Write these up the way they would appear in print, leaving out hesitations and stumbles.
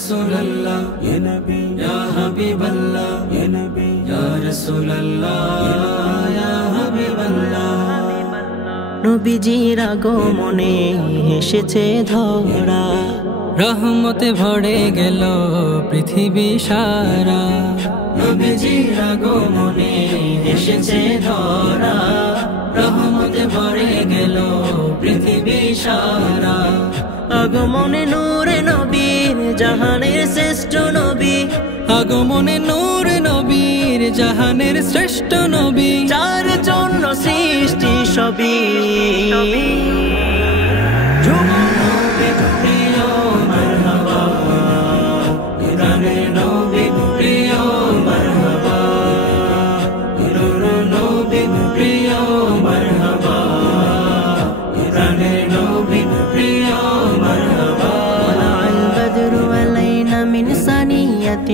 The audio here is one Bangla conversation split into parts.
Rasulallah, Ya Nabi, Ya Habiballah, Ya Nabi, Ya Rasulallah, Ya Habiballah. নবীজির আগমনে এসেছে ধরা, রহমতে ভরে গেল পৃথিবী সারা। নবীজির আগমনে এসেছে ধরা, রহমতে ভরে গেল পৃথিবী সারা। আগমনে নূরে নবীর জাহানের শ্রেষ্ঠ নবী, আগমনে নূর নবীর জাহানের শ্রেষ্ঠ নবী, যার জন্য সৃষ্টি সবই।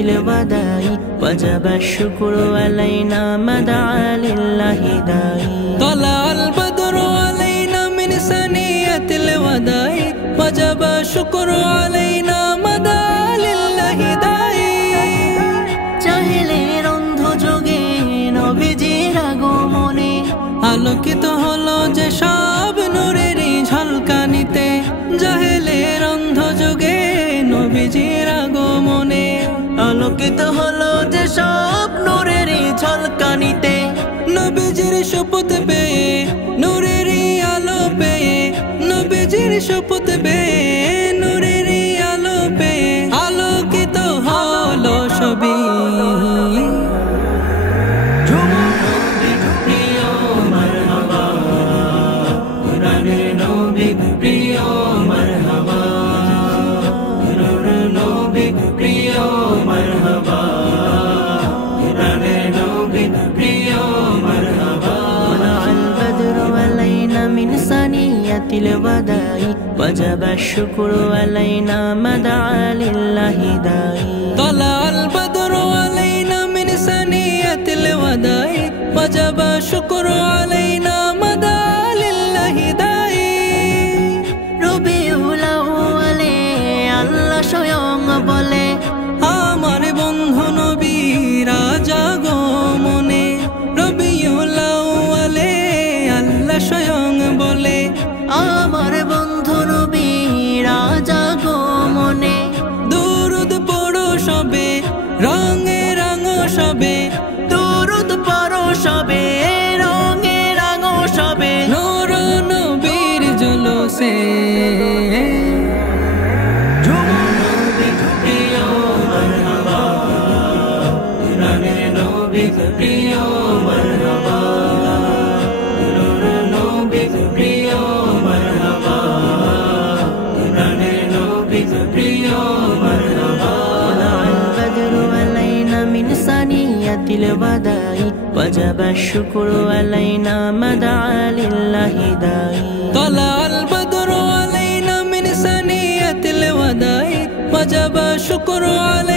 الوداع وجب الشكر علينا مدعا لله داعي. طلع البدر علينا من ثنية الوداع وجب الشكر علينا مدعا لله داعي. জাহেলের অন্ধ যুগে নবীজির আগমনে আলোকিত হলো যে সব নূরেরই ঝলকানিতে। জাহেলের অন্ধ যুগে নবীজির আগমনে আলোকিত হলো যে সব নূরেরই ঝলকানিতে। নবীজির শপথ পেয়ে নূরেরই আলো পেয়ে, নবীজির শপথ পেয়ে নূরেরই আলো পেয়ে আলোকিত হলো সবই। الوداع وجب الشكر علينا مدعا لله داعي. طلع البدر علينا من ثنية الوداع وجب الشكر علينا مدعا لله داعي. রবিউল আউয়ালে আল্লাহ স্বয়ং বলে, আমার বন্ধু নবী রাজা আগমনে। রবিউল আউয়ালে আল্লাহ স্বয়ং বলে, আমার বন্ধু নবী রাজা আগমনে। দুরুদ পড়ো সবে রঙে রাঙো সবে, দুরুদ পড়ো সবে রঙে রাঙো সবে। নূর নবীর জলসে الوداع وجب الشكر علينا مدعا لله داعي. طلع البدر علينا من ثنية الوداع وجب الشكر علينا